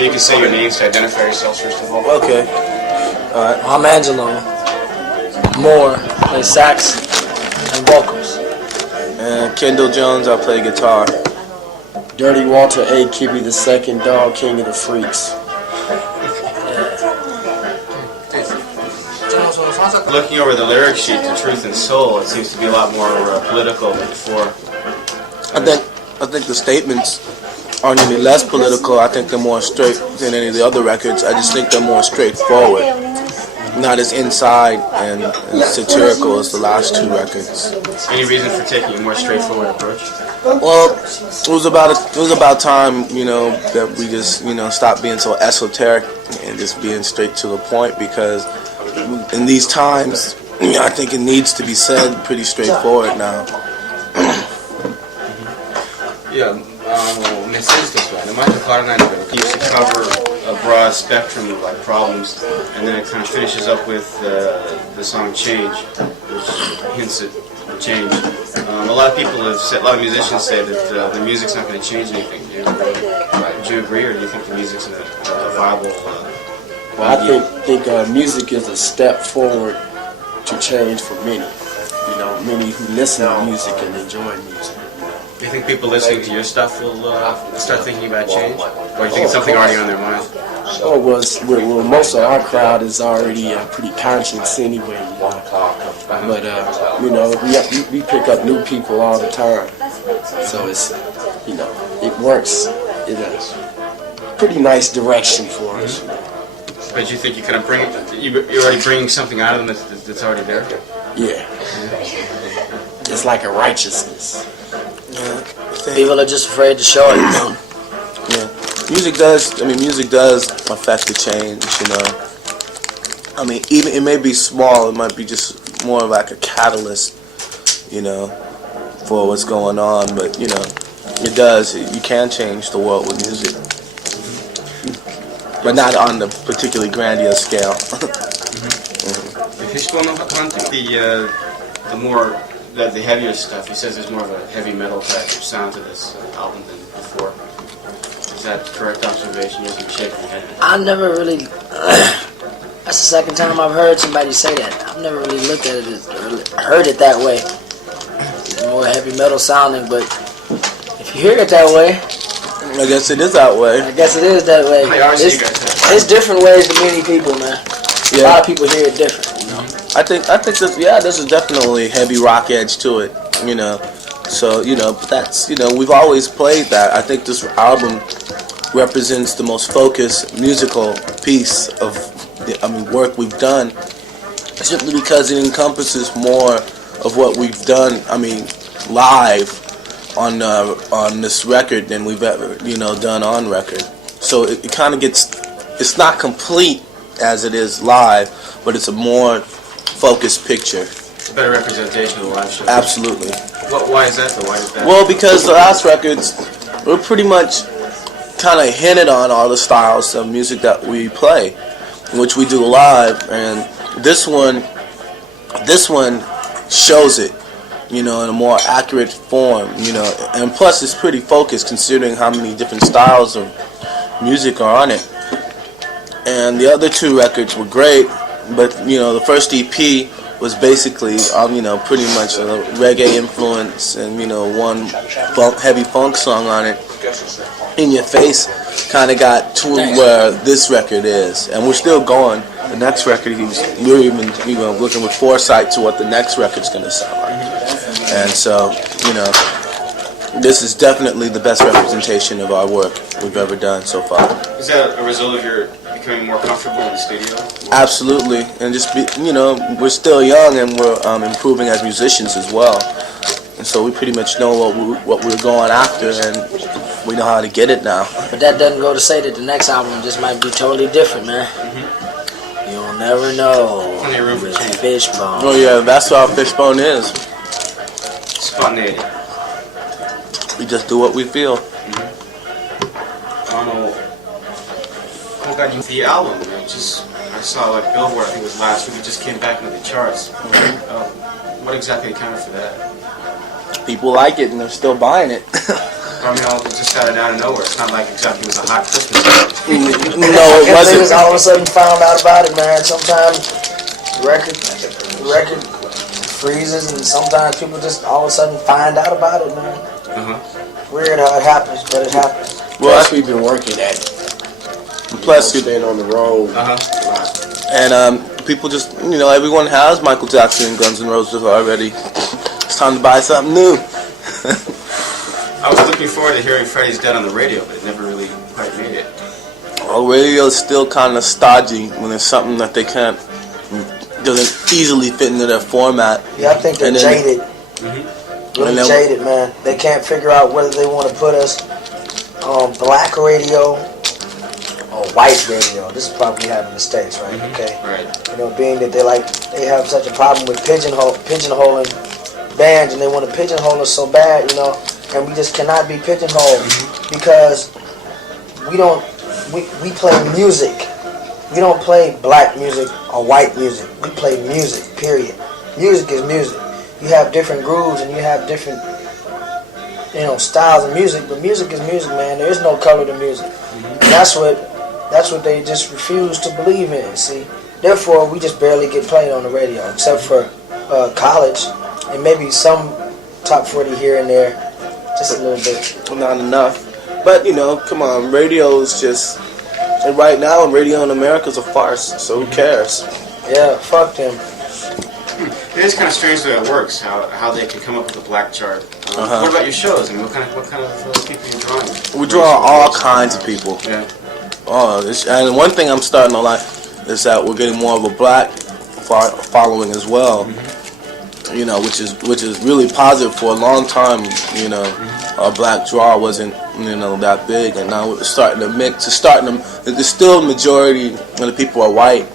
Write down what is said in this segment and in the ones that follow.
You can say your names to identify yourselves first of all. Okay. Alright. I'm Angelo. Moore, play sax and vocals. And Kendall Jones, I play guitar. Dirty Walter A. Kibby the second dog, king of the freaks. Looking over the lyric sheet to Truth and Soul, it seems to be a lot more political than before. I think the statements aren't any less political. I think they're more straight than any of the other records. I just think they're more straightforward, not as inside and satirical as the last two records. Any reason for taking a more straightforward approach? Well, it was about time, that we just, stopped being so esoteric and just being straight to the point, because in these times, I think it needs to be said pretty straightforward now. Yeah, nel senso the Michael Carnage used to cover a broad spectrum of problems, and then it kind of finishes up with the song Change, which hints at change. A lot of people have said, a lot of musicians say that the music's not going to change anything. Would you agree, or do you think the music's a viable? Well, I think music is a step forward to change for many. Many who listen to music and enjoy music. Do you think people listening to your stuff will start thinking about change, or do you think it's something already on their mind? Oh, well, most of our crowd is already pretty conscious anyway. But we pick up new people all the time, so it's it works in a pretty nice direction for us. But you think you kind of you're already bringing something out of them that's already there? Yeah. It's like a righteousness. Yeah. People are just afraid to show it. Yeah. Music does affect the change, even it may be small, it might be just more like a catalyst, for what's going on, but it does. You can change the world with music. But not on the particularly grandiose scale. The Fishbone the heavier stuff, he says there's more of a heavy metal type sound to this album than before. Is that a correct observation? You're shaking your head. I never really... That's the second time I've heard somebody say that. I've never really looked at it or heard it that way. It's more heavy metal sounding, but if you hear it that way... I guess it is that way. I guess it is that way. It's different ways to many people, man. Yeah. A lot of people hear it different, I think there's a definitely heavy rock edge to it, So, that's, we've always played that. I think this album represents the most focused musical piece of work we've done, simply because it encompasses more of what we've done, live on this record than we've ever, done on record. So it kind of it's not complete as it is live, but it's a more focused picture. It's a better representation of the live show. Absolutely. Why is that, though? Why is that? Well, because the last records were pretty much kind of hinted on all the styles of music that we play, which we do live, and this one shows it, in a more accurate form, and plus it's pretty focused considering how many different styles of music are on it. And the other two records were great, but the first EP was basically pretty much a reggae influence, and one heavy funk song on it. In Your Face kind of got to where this record is, and we're still going. The next record, we're even looking with foresight to what the next record's going to sound like. And so this is definitely the best representation of our work we've ever done so far. Is that a result of your becoming more comfortable in the studio? Absolutely, and just we're still young, and we're improving as musicians as well, and so we pretty much know what we're going after, and we know how to get it now. But that doesn't go to say that the next album just might be totally different, man. You'll never know. Plenty of room for change. Fishbone. Oh yeah, that's what our Fishbone is. Spontaneity. We just do what we feel. The album, I saw Billboard, I think it was last week, it just came back into the charts. What exactly accounted for that? People like it and they're still buying it. It just got it out of nowhere. It's not like exactly it was a hot Christmas album. it guess they wasn't. just all of a sudden found out about it, man. Sometimes record freezes, and sometimes people just all of a sudden find out about it, man. Weird how it happens, but it happens. Well, Plus, we've been working at it. plus, Staying on the road. and people just, everyone has Michael Jackson and Guns N' Roses already. It's time to buy something new. I was looking forward to hearing Freddie's Dead on the radio, but it never really quite made it. Well, radio is still kind of stodgy when it's something that they doesn't easily fit into their format. Yeah, I think they're jaded. Really And jaded, man. They can't figure out whether they want to put us on black radio or white radio. This is probably happening in the States, right? Okay. Right. Being that they have such a problem with pigeonholing bands, and they want to pigeonhole us so bad, and we just cannot be pigeonholed because we play music. We don't play black music or white music. We play music, period. Music is music. You have different grooves and you have different, styles of music, but music is music, man. There is no color to music. And that's what they just refuse to believe in, see? Therefore, we just barely get played on the radio, except for college and maybe some top 40 here and there, just a little bit. Not enough. But, come on, radio is just... And right now, radio in America is a farce, so who cares? Yeah, fuck them. It is kind of strange the way it works, how they can come up with a black chart. What about your shows? I mean, what kind of people are you drawing? We draw all kinds of people. Yeah. And one thing I'm starting to like is that we're getting more of a black following as well. Which is really positive. For a long time, our black draw wasn't that big, and now we're starting to mix. There's still a majority of the people are white,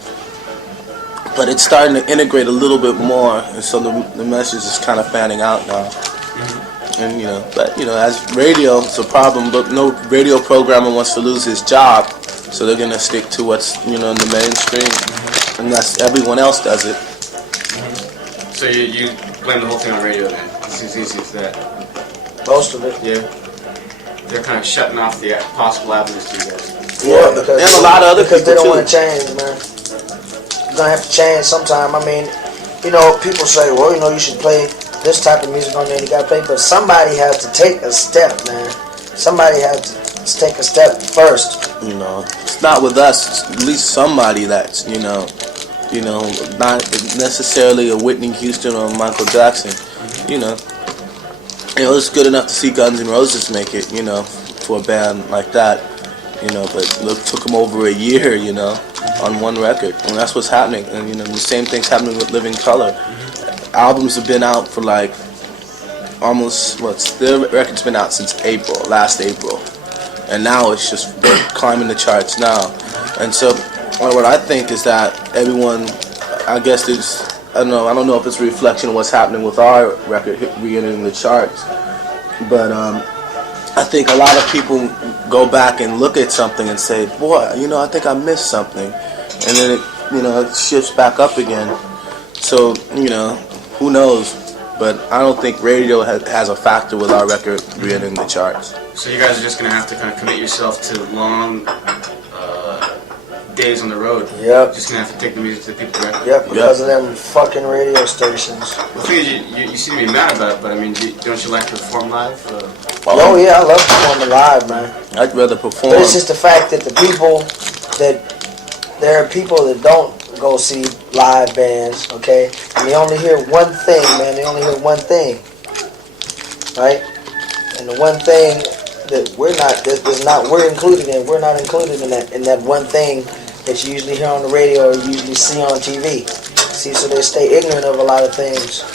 but it's starting to integrate a little bit more, and so the message is kind of fanning out now. And as radio, it's a problem, but no radio programmer wants to lose his job, so they're gonna stick to what's in the mainstream, unless everyone else does it. So you blame the whole thing on radio then? It's as easy as that. Most of it. Yeah. They're kind of shutting off the possible avenues to you guys. Yeah, and a lot of other because they people don't want to change, man. You're gonna have to change sometime. I mean, people say, well, you should play this type of music on there. You gotta play, but somebody has to take a step, man. Somebody has to take a step first. It's not with us. It's at least somebody that's not necessarily a Whitney Houston or Michael Jackson. It's good enough to see Guns N' Roses make it, for a band like that, but it took them over a year, on one record, and that's what's happening. And the same thing's happening with Living Color. Albums have been out for like almost their record's been out since last April, and now it's just climbing the charts now. And so what I think is that everyone, I guess I don't know if it's a reflection of what's happening with our record re-entering the charts, but I think a lot of people go back and look at something and say, boy, I think I missed something, and then it shifts back up again. So who knows? But I don't think radio has a factor with our record re-entering the charts. So you guys are just going to have to kind of commit yourself to long days on the road. Yep. Just going to have to take the music to the people directly. Yep, because of them fucking radio stations. The thing is, you seem to be mad about it, but I mean, don't you like to perform live? Oh yeah, I love performing live, man. I'd rather perform. But it's just the fact that there are people that don't go see live bands, okay? And they only hear one thing, man. They only hear one thing, right? And the one thing that we're not included in that one thing that you usually hear on the radio or you usually see on TV. See, so they stay ignorant of a lot of things.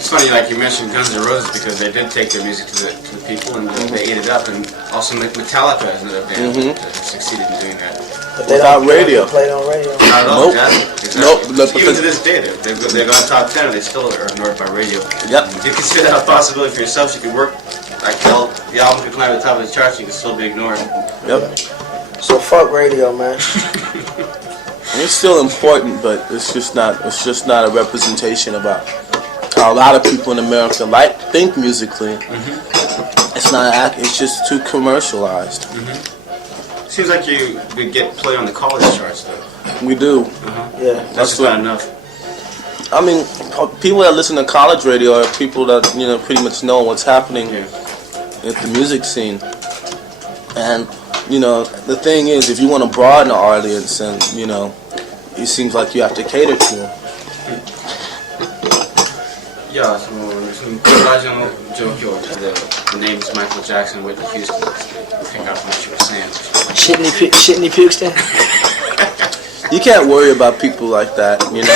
It's funny, like you mentioned Guns N' Roses, because they did take their music to the people and they ate it up, and also Metallica is another band that succeeded in doing that. But they Without don't radio. play it on radio. Not at all, exactly. Nope. Even to this day, they've gone top 10 and they still are ignored by radio. Yep. Do you consider that a possibility for yourself? You could work, like the album could climb to the top of the charts, you could still be ignored. Yep. So fuck radio, man. It's still important, but it's just not a representation about how a lot of people in America think musically. It's not. It's just too commercialized. Seems like you would get play on the college charts, though. We do. Yeah. That's just not enough. I mean, people that listen to college radio are people that, you know, pretty much know what's happening Yeah. at the music scene. And, you know, the thing is, if you want to broaden the audience, and, you know, it seems like you have to cater to them. いや、そのラジオの状況で The name is Michael Jackson, Whitney Houston. Pick up what you were saying. Shitney Pukeston. You can't worry about people like that, you know.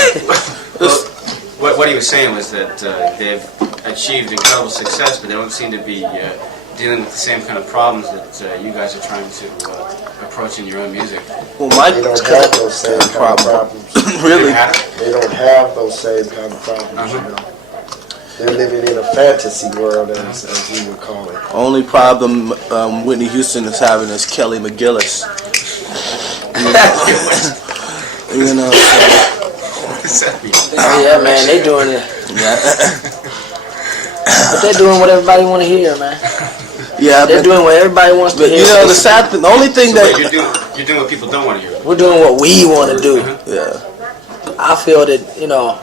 Well, what he was saying was that they've achieved incredible success, but they don't seem to be dealing with the same kind of problems that you guys are trying to approach in your own music. Well, They Michael's don't have those same kind of problems. really. They don't have those same kind of problems, you know. They're living in a fantasy world, as we would call it. Only problem Whitney Houston is having is Kelly McGillis. You know. Yeah, man, they doing it. But they're doing what everybody want to hear, man. Yeah, They're doing what everybody wants to but hear. you know, the sad thing, the only thing So that you're doing what people don't want to hear. We're doing what we want to do. yeah. I feel that, you know,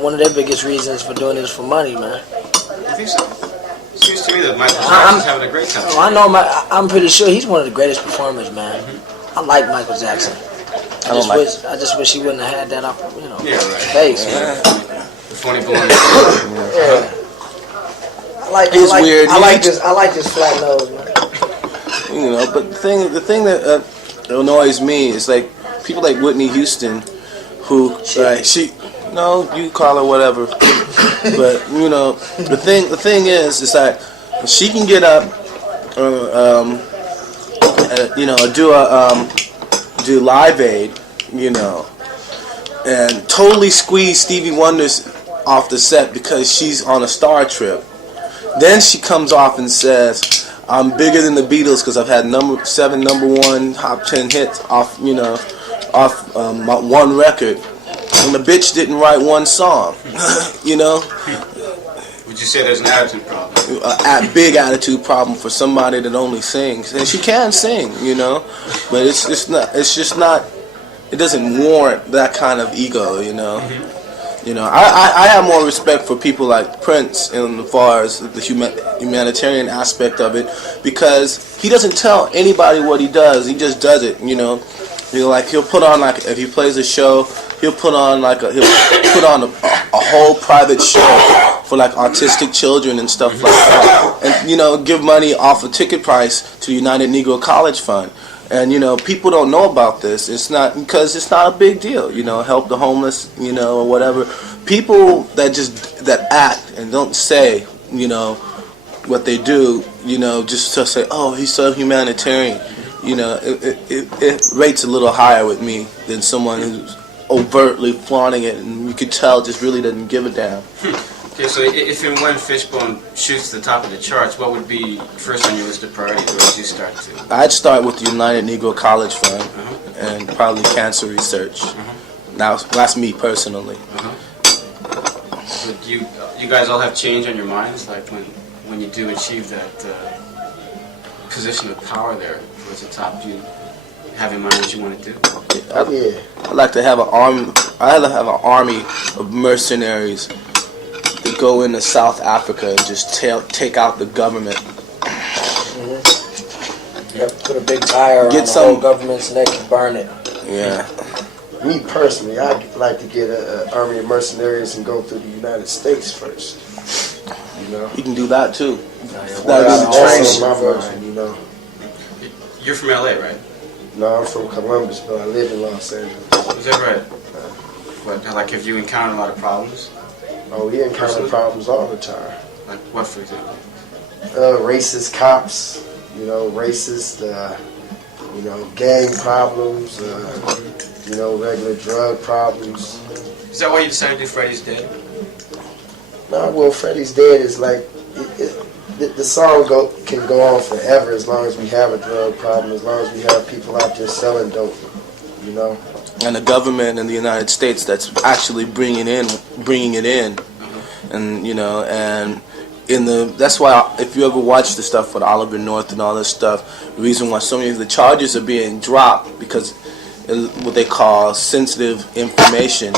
one of their biggest reasons for doing it is for money, man. You think so? Seems to me that Michael Jackson's having a great time. Oh, I know. I'm pretty sure he's one of the greatest performers, man. I like Michael Jackson. I just wish he wouldn't have had that, you know, Yeah, right. face, man. The funny balloon. Yeah. It's weird. I like this flat nose, man. You know, but the thing that annoys me is like people like Whitney Houston, who you call her whatever, but you know the thing is that she can get up, you know, do Live Aid, you know, and totally squeeze Stevie Wonder's off the set because she's on a star trip. Then she comes off and says, "I'm bigger than the Beatles because I've had #7 #1 top 10 hits off my one record." And the bitch didn't write one song, you know. Would you say there's an attitude problem? A big attitude problem for somebody that only sings, and she can sing, you know, but it's just not. It doesn't warrant that kind of ego, you know. You know, I have more respect for people like Prince in as far as the humanitarian aspect of it, because he doesn't tell anybody what he does. He just does it, you know. You know, like he'll put on, like, if he plays a show, he'll put on a whole private show for like autistic children and stuff like that, and you know, give money off a ticket price to United Negro College Fund. And, you know, people don't know about this. It's not, because it's not a big deal, you know, help the homeless, you know, or whatever. People that act and don't say, you know, what they do, you know, just to say, oh, he's so humanitarian, you know, it rates a little higher with me than someone who's overtly flaunting it and you could tell just really doesn't give a damn. Okay, so if and when Fishbone shoots to the top of the charts, what would be first on your list of priorities? Where would you start to? I'd start with the United Negro College Fund and probably cancer research. Now, that's me personally. Would you guys all have change on your minds, like when you do achieve that position of power there towards the top? Do you have in mind what you want to do? I'd like to have an army. I'd have an army of mercenaries to go into South Africa and just take out the government. Yep, put a big tire around the whole government's neck and burn it. Yeah. Me personally, I'd like to get an army of mercenaries and go through the United States first. You know? You can do that too. That's also on my mind, you know. You're from LA, right? No, I'm from Columbus, but I live in Los Angeles. Is that right? What, like, have you encountered a lot of problems? Oh, we encounter problems all the time. Like what, for example? Racist cops, you know, racist, you know, gang problems, you know, regular drug problems. Is that why you decided to do Freddy's Dead? No, well, Freddy's Dead is like, the song can go on forever as long as we have a drug problem, as long as we have people out there selling dope, you know. And the government in the United States that's actually bringing it in, and you know, and that's why if you ever watch the stuff with Oliver North and all this stuff, the reason why so many of the charges are being dropped because what they call sensitive information.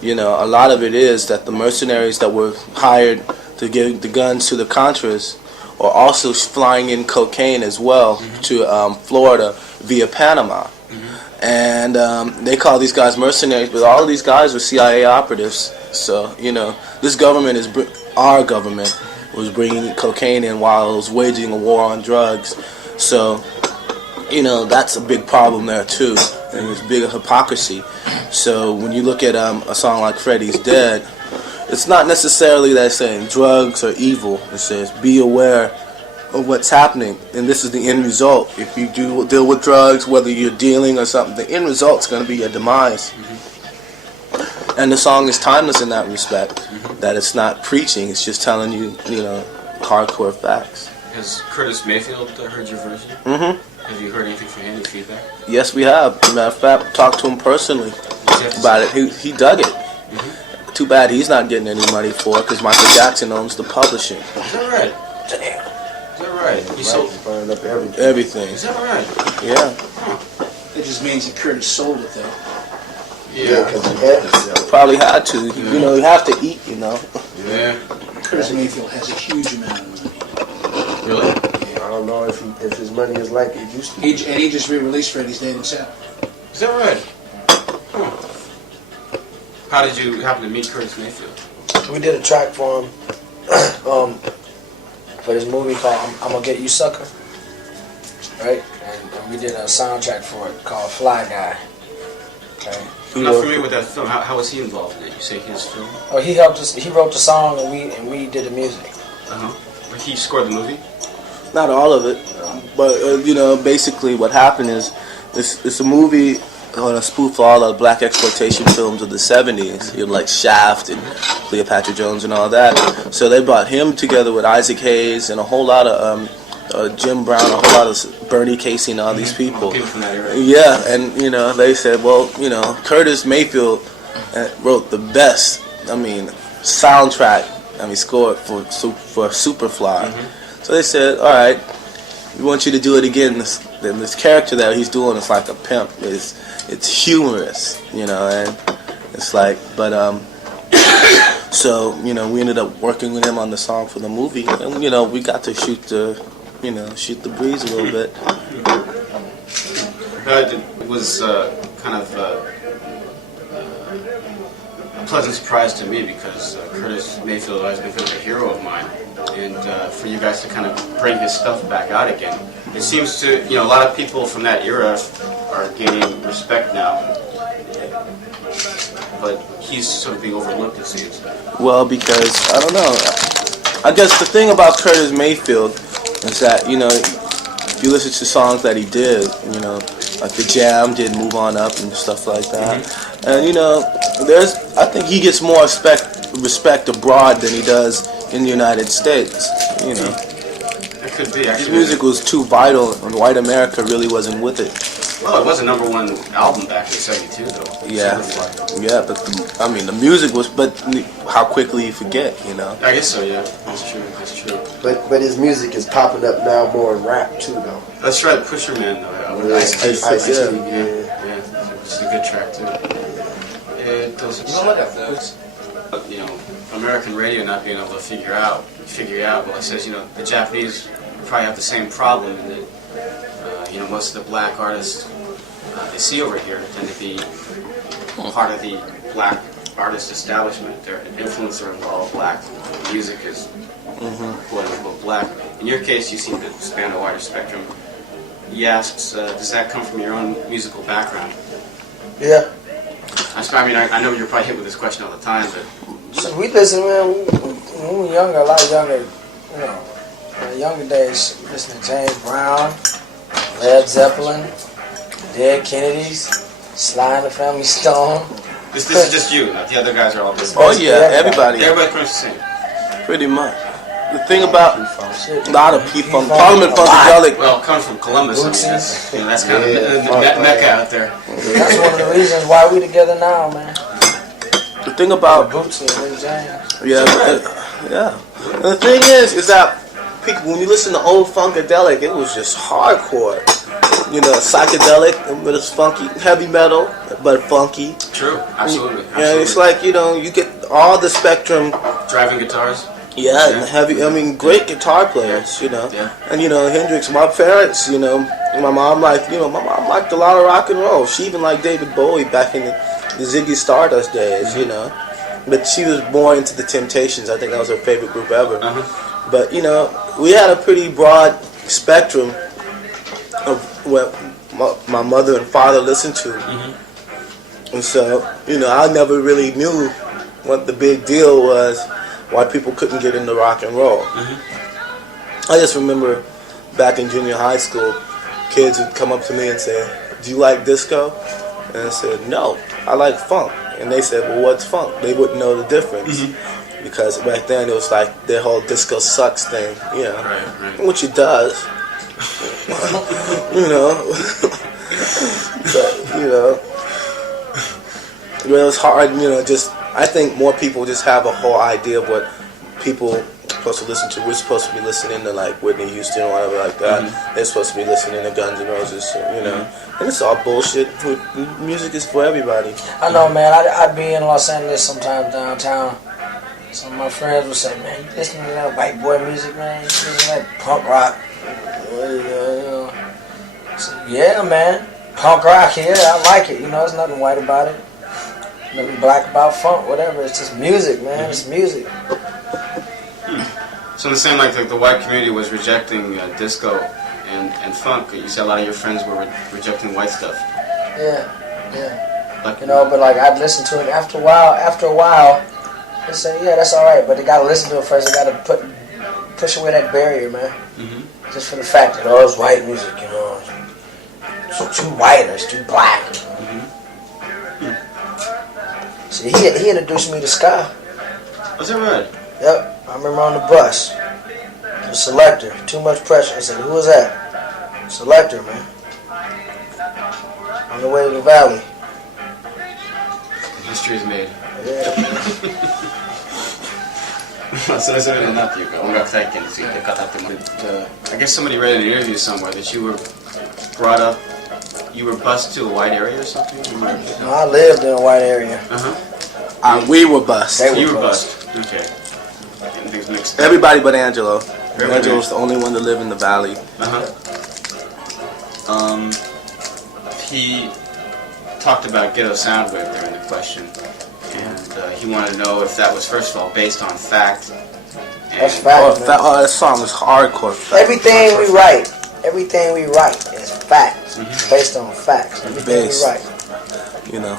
You know, a lot of it is that the mercenaries that were hired to give the guns to the Contras are also flying in cocaine as well to Florida via Panama. And they call these guys mercenaries, but all of these guys are CIA operatives. So, you know, this government our government was bringing cocaine in while it was waging a war on drugs. So, you know, that's a big problem there too. And there's big hypocrisy. So when you look at a song like Freddy's Dead, it's not necessarily that it's saying drugs are evil. It says be aware of what's happening, and this is the end result. If you do deal with drugs, whether you're dealing or something, the end result's going to be your demise. And the song is timeless in that respect, that it's not preaching, it's just telling you, you know, hardcore facts. Has Curtis Mayfield heard your version? Have you heard anything from him, any feedback? Yes, we have. As a matter of fact, talked to him personally about it. He dug it. Too bad he's not getting any money for it because Michael Jackson owns the publishing. Is that right? Damn. Is that right? He sold up everything. Everything. Is that right? Yeah. It just means that Curtis sold it, though. Yeah. Because he had to sell it. Probably had to. You know, you have to eat, you know. Yeah. Curtis Mayfield has a huge amount of money. Really? I don't know if his money is like it used to be. And he just re-released Freddy's Dead himself. Is that right? Huh. How did you happen to meet Curtis Mayfield? We did a track for him for this movie called I'm Gonna Get You Sucker. Right? And we did a soundtrack for it called Fly Guy. Okay. I'm not familiar with that film. How was he involved in it? You say his film? Oh, he helped us. He wrote the song and we did the music. But he scored the movie? Not all of it, but you know, basically what happened is it's a movie on a spoof of all the black exploitation films of the 70s, you know, like Shaft and Cleopatra Jones and all that. So they brought him together with Isaac Hayes and a whole lot of Jim Brown, a whole lot of Bernie Casey and all these people. People from that era. Yeah, and you know, they said, well, you know, Curtis Mayfield wrote the best, I mean, soundtrack, scored for Superfly. So they said, all right, we want you to do it again. This character that he's doing is like a pimp. It's humorous, you know, and it's like, but so you know, we ended up working with him on the song for the movie, and you know, we got to shoot the breeze a little bit. It was kind of a pleasant surprise to me because Curtis Mayfield has always been kind of a hero of mine, and for you guys to kind of bring his stuff back out again, it seems to, you know, a lot of people from that era are gaining respect now, but he's sort of being overlooked, it seems. Well, because I don't know. I guess the thing about Curtis Mayfield is that, you know, if you listen to songs that he did, you know, like The Jam did Move On Up and stuff like that. And, you know, I think he gets more respect abroad than he does in the United States, you know. It could be, His actually. music was too vital, and white America really wasn't with it. Well, it was a #1 album back in '72, though. Yeah, yeah, but the music was, but how quickly you forget, you know. I guess so, yeah. That's true. But his music is popping up now more in rap too, though. That's right, Pusher Man, though. Ice Cube, Yeah, which is a good track, too. It does. You know, American radio not being able to figure out, well, it says, you know, the Japanese probably have the same problem in that, you know, most of the black artists they see over here tend to be part of the black artist establishment. Their influence are all black. Music is quote unquote black. In your case, you seem to span a wider spectrum. He asks, does that come from your own musical background? Yeah. I know you're probably hit with this question all the time, but So we listen, man, when we were younger, a lot younger, you know, in the younger days, listening to James Brown, Led Zeppelin, Dead Kennedys, Sly and the Family Stone. this is just you. Not the other guys are all different. Oh yeah, everybody, Everybody pretty much the same. pretty much. The thing about a lot of people, Parliament Funkadelic. Well, coming from Columbus, I mean, that's kind of the mecca out there. That's one of the reasons why we together now, man. The thing about Bootsy and James. yeah, Yeah. And the thing is that people, when you listen to old Funkadelic, it was just hardcore. You know, psychedelic, but it's funky. Heavy metal, but funky. True, absolutely. And it's like, you know, you get all the spectrum. Driving guitars. Yeah, and heavy. I mean, great guitar players. You know, Yeah. and you know Hendrix. My parents, you know, my mom liked a lot of rock and roll. She even liked David Bowie back in the Ziggy Stardust days. You know, but she was more into the Temptations. I think that was her favorite group ever. But you know, we had a pretty broad spectrum of what my mother and father listened to, and so you know, I never really knew what the big deal was. Why people couldn't get into rock and roll. I just remember back in junior high school, kids would come up to me and say, "Do you like disco?" And I said, "No, I like funk." And they said, "Well, what's funk?" They wouldn't know the difference because back then it was like their whole disco sucks thing, you know, Right. which it does, you know. But you know, it was hard, you know. Just I think more people just have a whole idea of what people are supposed to listen to. We're supposed to be listening to like Whitney Houston or whatever like that. They're supposed to be listening to Guns N' Roses, you know. And it's all bullshit. Music is for everybody. I know, man. I'd be in Los Angeles sometimes downtown. Some of my friends would say, "Man, you listening to that white boy music, man? You listening to that punk rock?" I said, "Yeah, man. Punk rock, yeah, I like it. You know, there's nothing white about it. Nothing black about funk, whatever. It's just music, man. It's music." So in the same like the white community was rejecting disco and funk, you said a lot of your friends were rejecting white stuff. Yeah. Like, You know, but like I'd listen to it after a while, they say, "Yeah, that's all right," but they gotta listen to it first. They gotta push away that barrier, man. Just for the fact that it's white music, you know, it's too white or it's too black. See, he introduced me to ska. was it right? Yep, I remember on the bus. The Selector, Too Much Pressure. I said, "Who was that?" Selector, man. On the way to the valley. History is made. Yeah. それぞれのなんていうか音楽体験について語ってもらって I guess somebody read in an interview somewhere that you were brought up, you were bused to a white area or something? No, I lived in a white area. We were bust. You were bused. Okay. Getting things mixed up. Everybody but Angelo. Everybody. Angelo was the only one to live in the valley. He talked about Ghetto Soundwave during the question, and he wanted to know if that was first of all based on fact. That's fact, man. That song is hardcore. Everything we write is facts. Based on facts. Everything we write. You know,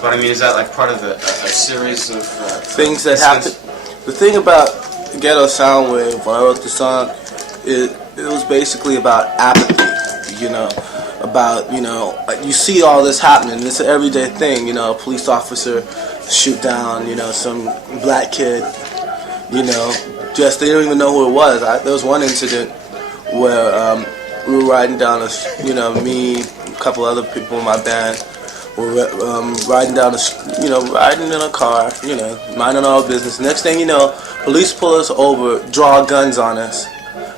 But I mean, is that like part of a series of things that happen. The thing about Ghetto Soundwave, when I wrote the song, it was basically about apathy. You know, about, you know, you see all this happening. It's an everyday thing. You know, a police officer shoot down, you know, some black kid. You know, just they don't even know who it was. There was one incident where we were riding down me, a couple other people in my band were riding down riding in a car, you know, minding our business. Next thing you know, police pull us over, draw guns on us,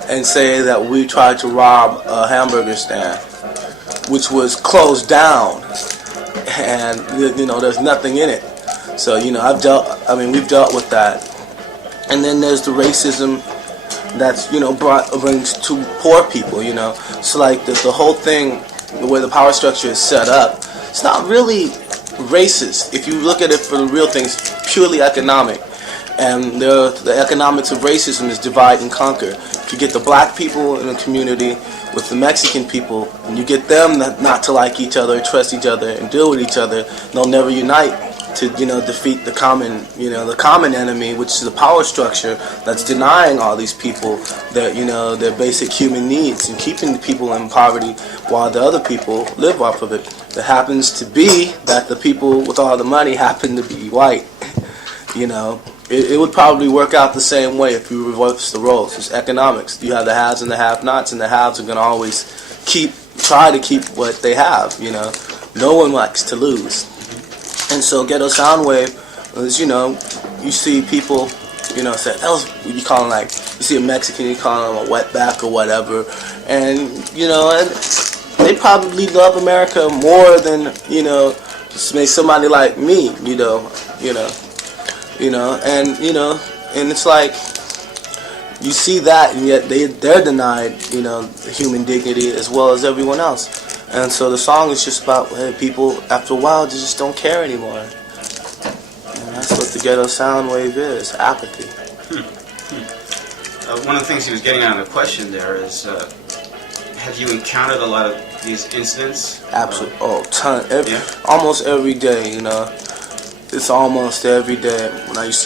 and say that we tried to rob a hamburger stand, which was closed down, and you know, there's nothing in it. So you know, we've dealt with that. And then there's the racism that's, you know, brings to poor people, you know. So like the whole thing, the way the power structure is set up, it's not really racist. If you look at it for the real things, purely economic. And the economics of racism is divide and conquer. If you get the black people in a community with the Mexican people, and you get them not to like each other, trust each other, and deal with each other, they'll never unite to, you know, defeat the common enemy, which is the power structure that's denying all these people their, you know, their basic human needs and keeping the people in poverty while the other people live off of it. It happens to be that the people with all the money happen to be white. You know, it would probably work out the same way if you reverse the roles. It's economics. You have the haves and the have-nots, and the haves are going to always try to keep what they have, you know. No one likes to lose. And so Ghetto Soundwave is, you know, you see people You know, say that was you call them like you see a Mexican, you call them a wetback or whatever, and you know, and they probably love America more than maybe somebody like me. And it's like you see that, and yet they're denied human dignity as well as everyone else. And so the song is just about people after a while just don't care anymore. And that's what the ghetto sound wave is, apathy. One of the things he was getting at in the question there is, have you encountered a lot of these incidents? Absolutely. Ton. Yeah. Almost every day, It's almost every day. When I used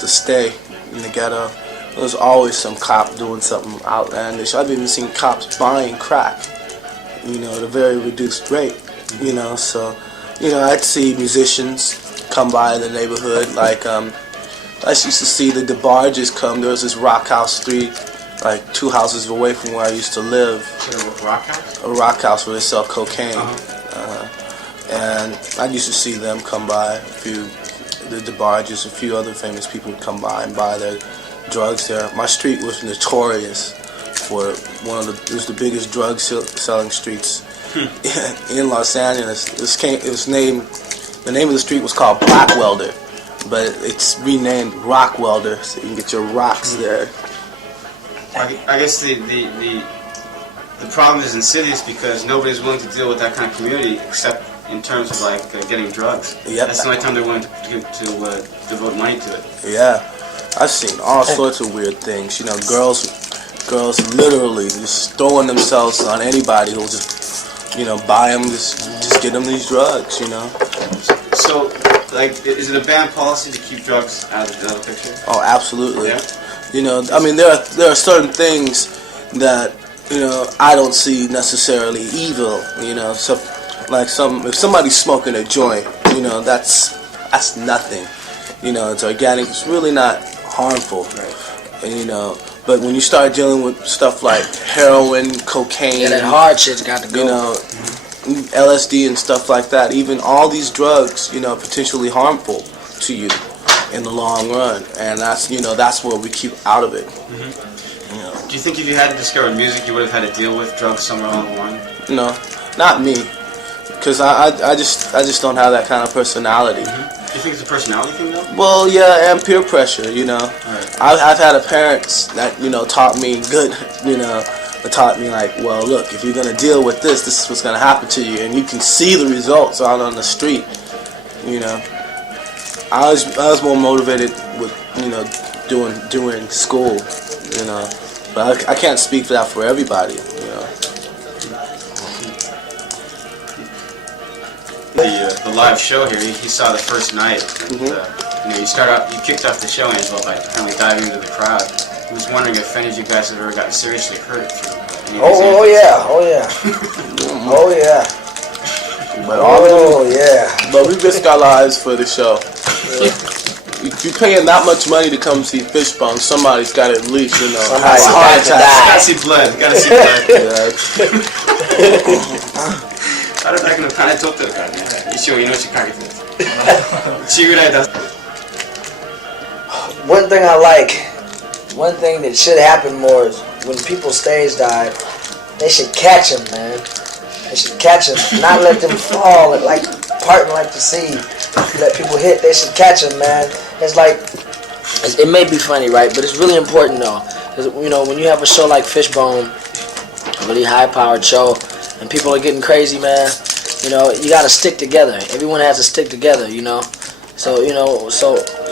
to stay in the ghetto, there was always some cop doing something outlandish. I've even seen cops buying crack, at a very reduced rate, So, I'd see musicians come by the neighborhood. Like, I used to see the DeBarges come. There was this rock house street, like 2 houses away from where I used to live. A rock house? A rock house where they sell cocaine. Uh-huh. And I used to see them come by. The DeBarges, a few other famous people would come by and buy their drugs there. My street was notorious for it was the biggest drug selling streets in Los Angeles. The name of the street was called Black Welder, but it's renamed Rock Welder, so you can get your rocks there. I guess the problem is insidious because nobody's willing to deal with that kind of community except in terms of like getting drugs. Yep. That's the only time they're willing to devote money to it. Yeah, I've seen all sorts of weird things. Girls literally just throwing themselves on anybody who'll just buy them, just get them these drugs. So, like, is it a banned policy to keep drugs out of the picture? Oh, absolutely. Yeah. I mean, there are certain things that I don't see necessarily evil. So like if somebody's smoking a joint, that's nothing. It's organic. It's really not harmful. Right. And but when you start dealing with stuff like heroin, cocaine, that hard shit's got to go. LSD and stuff like that, even all these drugs, potentially harmful to you in the long run, and that's what we keep out of it. Mm-hmm. Do you think if you hadn't discovered music, you would have had to deal with drugs somewhere along the line? No, not me, because I just don't have that kind of personality. Mm-hmm. Do you think it's a personality thing though? Well, yeah, and peer pressure. Right. I've had a parents that taught me good. Taught me like, well, look, if you're gonna deal with this is what's gonna happen to you, and you can see the results out on the street. I was more motivated with doing school, but I can't speak for that for everybody. The live show here, he saw the first night. And, you kicked off the show, Angelo, by kind of diving into the crowd. I was wondering if any of you guys have ever gotten seriously hurt through any of these But we risk our lives for the show. If you're paying that much money to come see Fishbone, somebody's got to at least, have a heart attack. Gotta see blood. Gotta see blood. あれだけの金取ってるからね。一応命かけてる。ちぐらいだ。One thing that should happen more is when people stage dive, they should catch them, man. They should catch them, not let them fall like parting like the sea. Let people hit. They should catch them, man. It's like it may be funny, right? But it's really important though, because when you have a show like Fishbone, a really high-powered show, and people are getting crazy, man. You got to stick together. Everyone has to stick together, So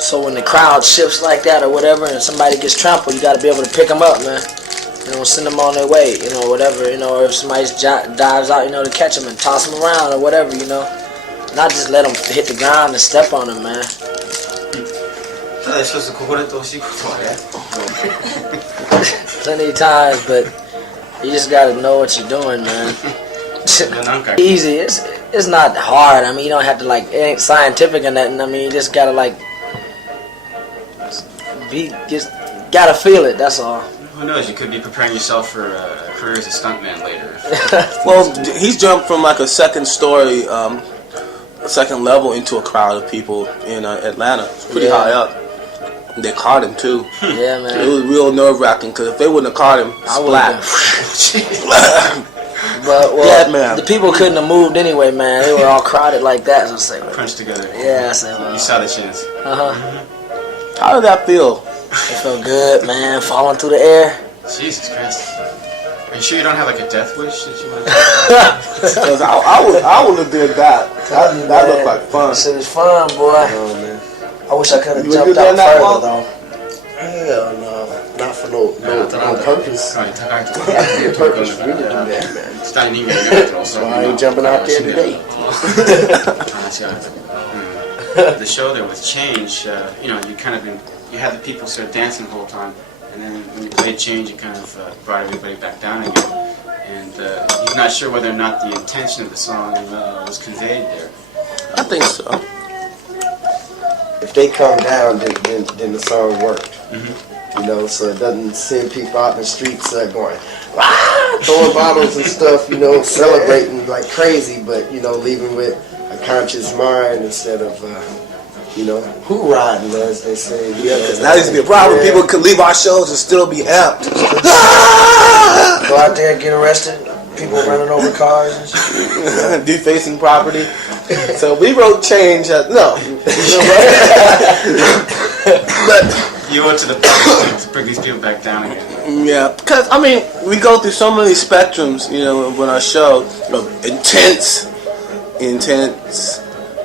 so when the crowd shifts like that or whatever, and somebody gets trampled, you got to be able to pick them up, man. Send them on their way, whatever, or if somebody dives out, to catch them and toss them around or whatever, Not just let them hit the ground and step on them, man. Plenty of times, but you just got to know what you're doing, man. Easy. It's not hard. I mean, you don't have to it ain't scientific or nothing. I mean, you just gotta gotta feel it. That's all. Who knows? You could be preparing yourself for a career as a stuntman later. Well, he's jumped from a second story, second level into a crowd of people in Atlanta. It's pretty high up. They caught him too. Yeah, It man. was real nerve-wracking because if they wouldn't have caught him, I would've splat. But Yeah, man. the people couldn't have moved anyway, man. They were all crowded like that. So I was like, Crunched together. yeah, I said, You saw the chance. How did that feel? It felt good, man. Falling through the air. Jesus Christ. Are you sure you don't have like a death wish that you might? Because I would have did that. That looked like fun. Shit is fun, boy. Oh, man. I wish I could have You jumped would do out that now, further, Bob? though. Hell no. Not for no purpose. Right, Yeah, purpose for me to do that, man. Está en inglés. So I ain't jumping out there today. The show there with Change, you know, you had the people sort of dancing the whole time, and then when you played Change, you kind of brought everybody back down again. And you're not sure whether or not the intention of the song was conveyed there. I think so. If they come down, then the song worked. You know, so it doesn't send people out in the streets going, "Rah!" throwing bottles and stuff, you know, celebrating like crazy, but, you know, leaving with a conscious mind instead of, you know, hoorahing, as they say. Yeah, because that used to be a problem. Yeah. People could leave our shows and still be amped. Go out there and get arrested. People running over cars and shit. Defacing property. So we wrote Change. No. But You went to the public to bring these people back down again. yeah, because I mean, we go through so many spectrums, you know, when our show, intense,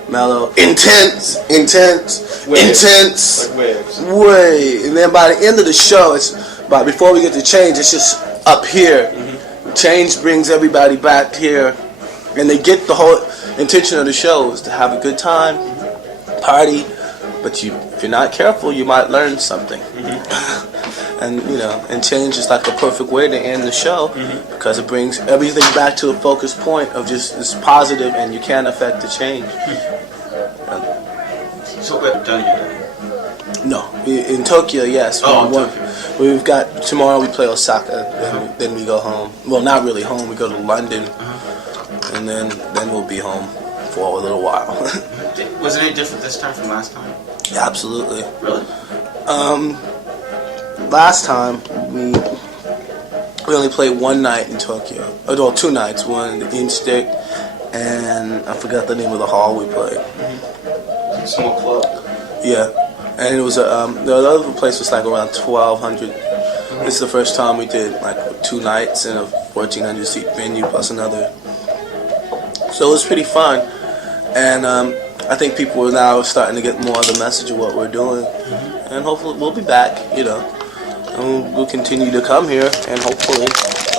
mellow, intense, Waves. intense, Like waves. way, and then by the end of the show, before we get to Change, it's just up here. Change brings everybody back here, and they get the whole intention of the show is to have a good time, party, but if you're not careful, you might learn something. And you know, and Change is like the perfect way to end the show because it brings everything back to a focus point of just it's positive, and you can't affect the change. So we've done here. No, in Tokyo, yes. Oh, Tokyo. We've got tomorrow. We play Osaka, then we go home. Well, not really home. We go to London, and then we'll be home for a little while. Was it any different this time from last time? Absolutely. Really? Last time we only played one night in Tokyo. Well, 2 nights. One in the Instick, and I forgot the name of the hall we played. Small club. Yeah, and it was the other place was like around 1,200. This is the first time we did like 2 nights in a 1,400 seat venue plus another. So it was pretty fun, and I think people are now starting to get more of the message of what we're doing, and hopefully we'll be back. You know, and we'll continue to come here, and hopefully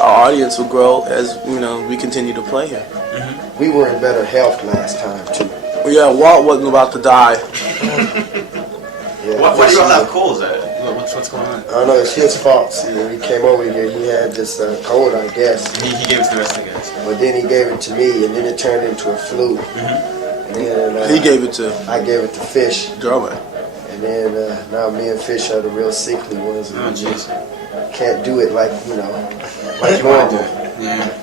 our audience will grow as you know we continue to play here. We were in better health last time, too. Yeah, Walt wasn't about to die. Yeah, Why do you all have colds? What's going on? I don't know, it's his fault. See, when he came over here, he had this cold, I guess. He gave it to the rest of the guys. But then he gave it to me, and then it turned into a flu. And then He gave it to I gave it to Fish. drummer. And then now me and Fish are the real sickly ones. Oh, jeez. Can't do it like, you know, like You want to do normal. it? Yeah.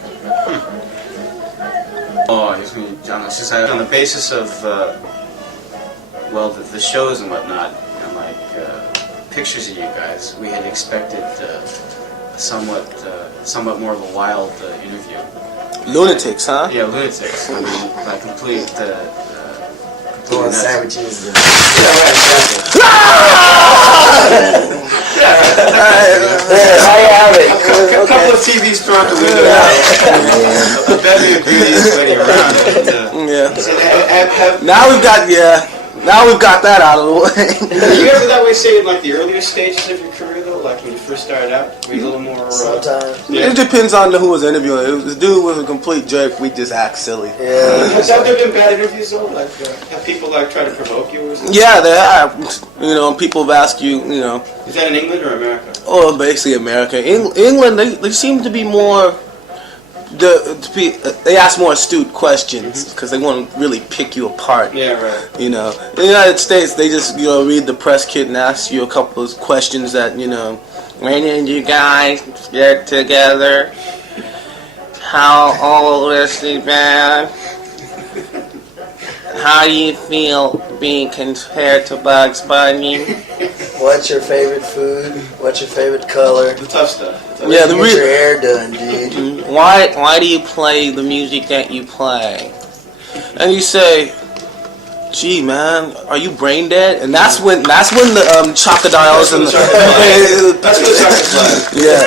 Oh, he's going to on the basis of well, the shows and whatnot, and like pictures of you guys, we had expected a somewhat more of a wild interview. Lunatics, huh? Yeah, lunatics. I mean, like complete. Throwing nuts. sandwiches. And, A couple of TVs thrown out the window. A bevy of beauties waiting around. Yeah. Now we've got that out of the way. Were you ever that way, say, in like the earlier stages of your career, though? Like when you first started out? Were you a little more... Sometimes. It depends on who was interviewing. If the dude was a complete jerk, we just act silly. yeah. Has there been bad interviews, though? Like, have people, like, try to provoke you or something? Yeah, they have. You know, people have asked you, you know, Is that in England or America? or basically America. England, they seem to be more... They ask more astute questions because they want to really pick you apart. Yeah, right. You know, in the United States, they just read the press kit and ask you a couple of questions that when did you guys get together? How old is the band? How do you feel being compared to Bugs Bunny? What's your favorite food? What's your favorite color? The tough stuff. Yeah, the Get your hair done, dude. why do you play the music that you play? And you say, gee, man, are you brain dead? And that's when the chocodiles and That's what the chocolate flag. yeah.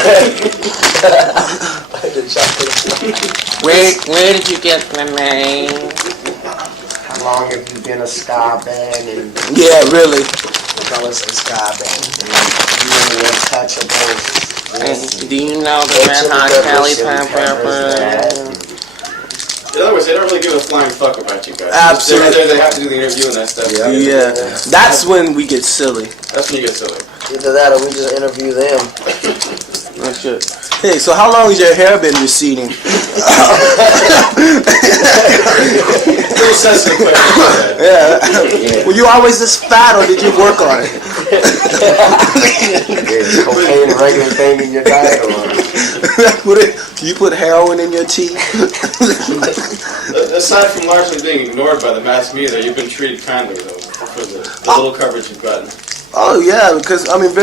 The chocolate. Where did you get my name? How long have you been a ska band? And Yeah, really. call us a ska band. And you and Untouchables. And do you know the Red Hot Cali Pepper? In other words, they don't really give a flying fuck about you guys. Absolutely. They have to do the interview and that stuff. Yeah, that's when we get silly. That's when you get silly. Either that or we just interview them. Oh, shit. Hey, so how long has your hair been receding? Very sensitive question for that. Yeah. Were you always this fat, or did you work on it? Is cocaine a regular thing in your diet or? Do you put heroin in your tea? Aside from largely being ignored by the mass media, you've been treated kindly, though, for the little coverage you've gotten. Oh yeah, because I mean,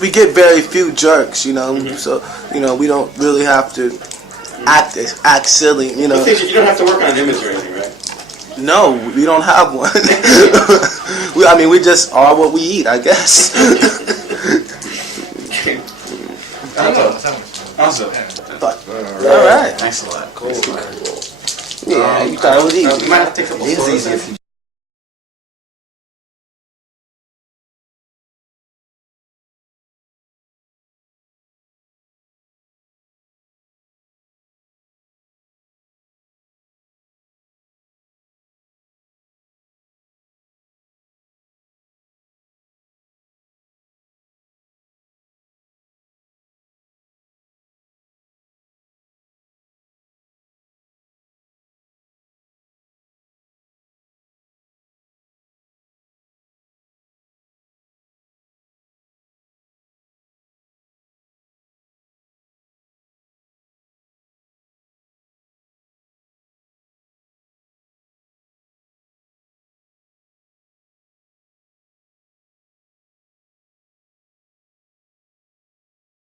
we get very few jerks, you know. So we don't really have to act silly, you know. The thing is, you don't have to work on an image or anything, right? No, we don't have one. we just are what we eat, I guess. Awesome. All right. Thanks a lot. Cool. Yeah, you thought it was easy. We might have to take a couple It is photos. easy if you